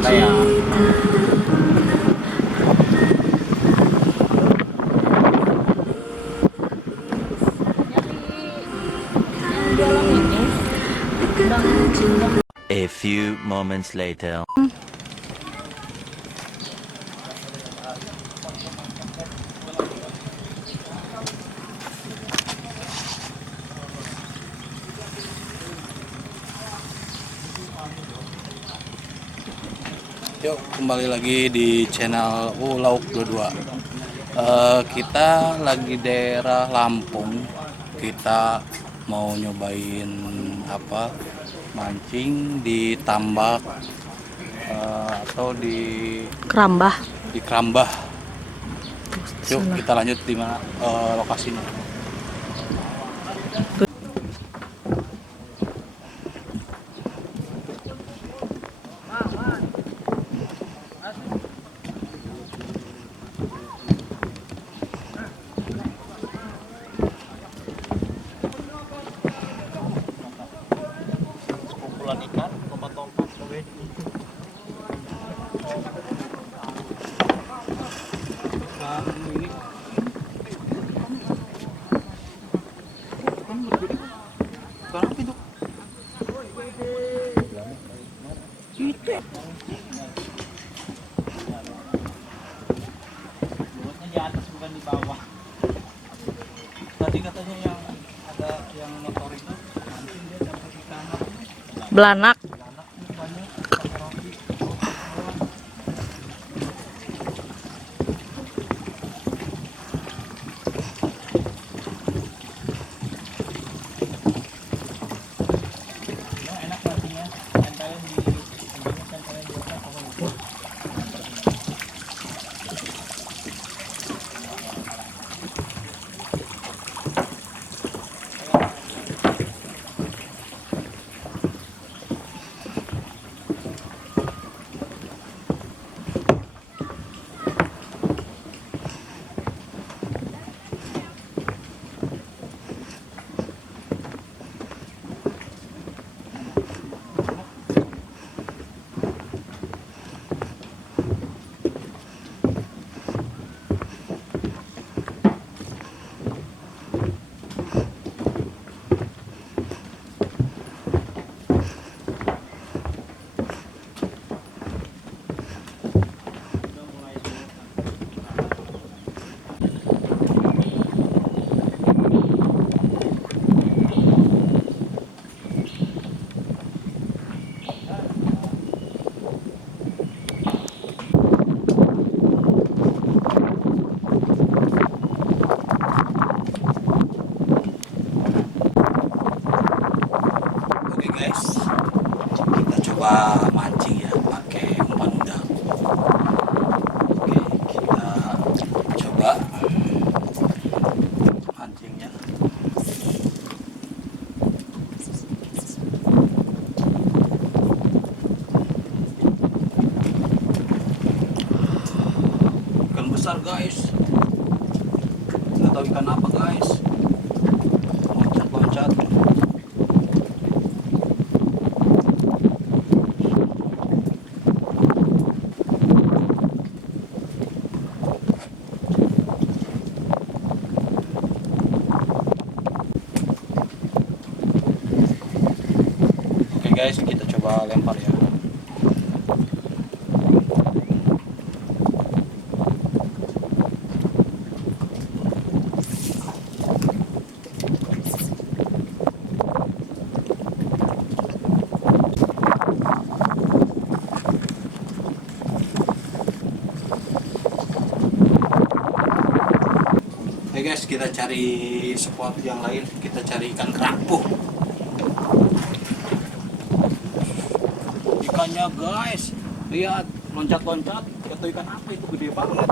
wisata ya. A few moments later. Yuk kembali lagi di channel Lauk 22. Kita lagi daerah Lampung. Kita mau nyobain apa? Mancing di tambak atau di Kerambah. Kerambah. Yuk kita lanjut di mana lokasinya. Kumpulan ikan, tomat-tomat, di atas bukan di bawah. Tadi katanya yang ada yang motor itu mancing dia dapat ikan Belanak. banyak pakai roti. Enak mancingnya, tempelin di embungnya, tempelin di atas apa gitu. Oke guys, kita coba mancing ya pakai umpan udang. Oke, kita coba mancingnya. Ikan besar guys, nggak tahu ikan apa guys, loncat-loncat. Oke guys, kita coba lempar ya. Oke guys, kita cari spot yang lain. Kita cari ikan kerapu. Ikannya guys, lihat loncat-loncat. Itu ikan apa itu, gede banget.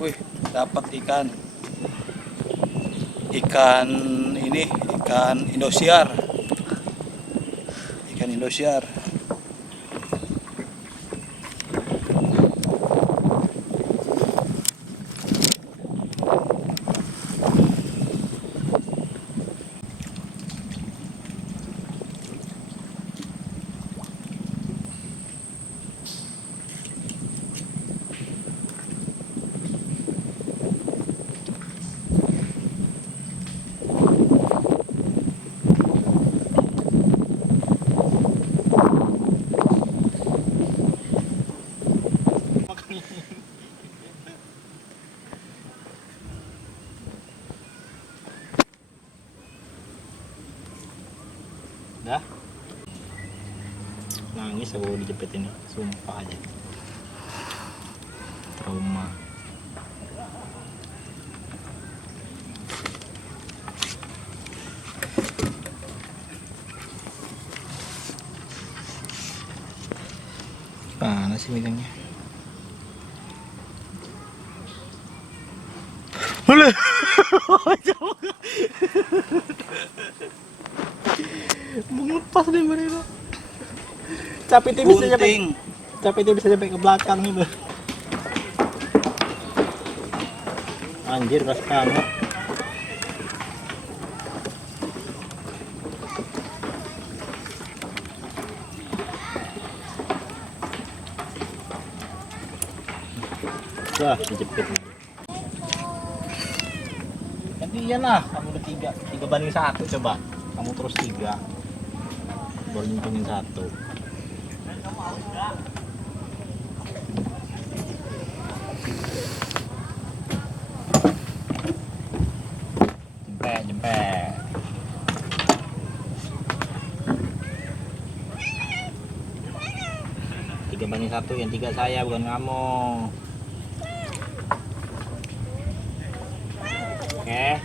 Wih, dapat ikan. Ikan ini, ikan Indosiar. Ikan Indosiar. Dah nangis aku dijepit ini, sumpah aja trauma. Mana sih megangnya? Boleh. Mengepas deh mereka. Capitnya bisa sampai, Gunting. capitnya bisa sampai ke belakang itu. Anjir, keras banget. Wah, dijepit. Gantian lah, kamu udah 3 banding 1 coba. Kamu terus 3. Baru nyumpengin 1. Jempek. 3 banding 1, yang 3 saya bukan kamu. Oke.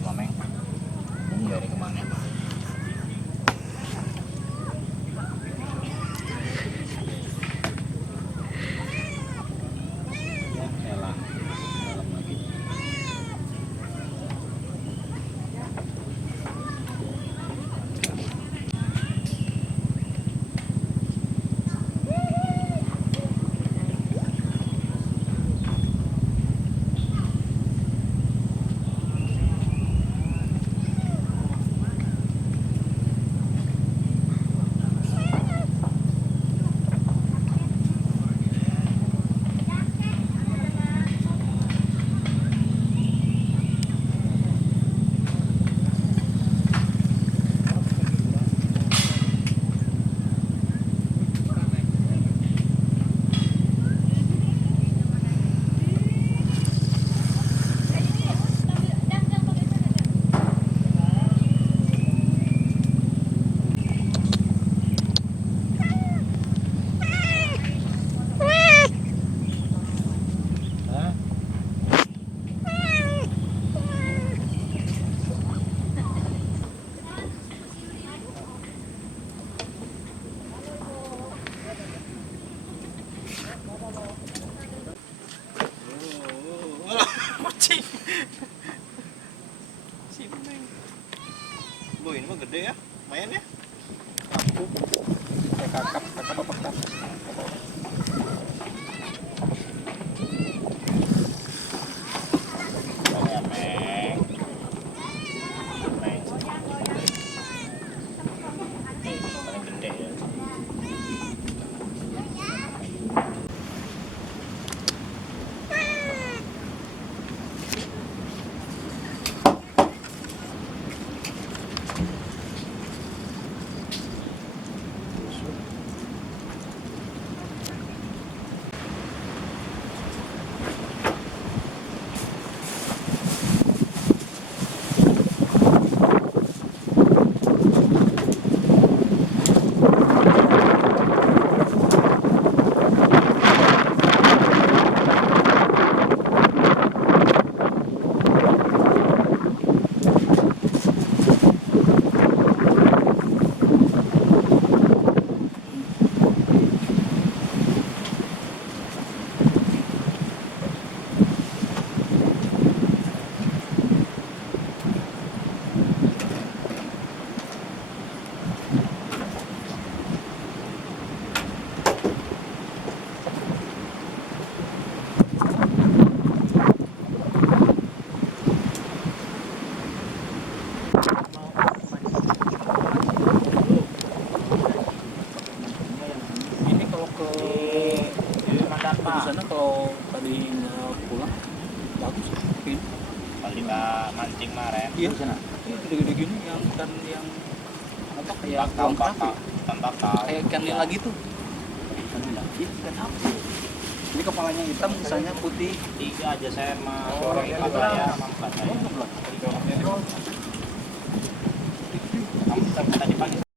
Mameng. Dari kemana? Ya, elah. Dalam lagi. Kucing. Si Meng. Boy, ini mah gede ya. Lumayan ya. Aku. Kakap apa kakap. ke Di Mandapa. di sana kalau tadi nggak pulang bagus ini. Kalau kita mancing kemarin. Iya sana. Ini gede-gede gini yang ikan yang apa kayak Bakau, tongkap ya? ikan bakau. Kayak ikan lila gitu. Ikan lila. Iya, ikan apa sih? Ini kepalanya hitam, misalnya putih. 3 aja saya sama Oh, orang iya, ikan iya. saya sama empat saya. Oh, Kamu tadi pagi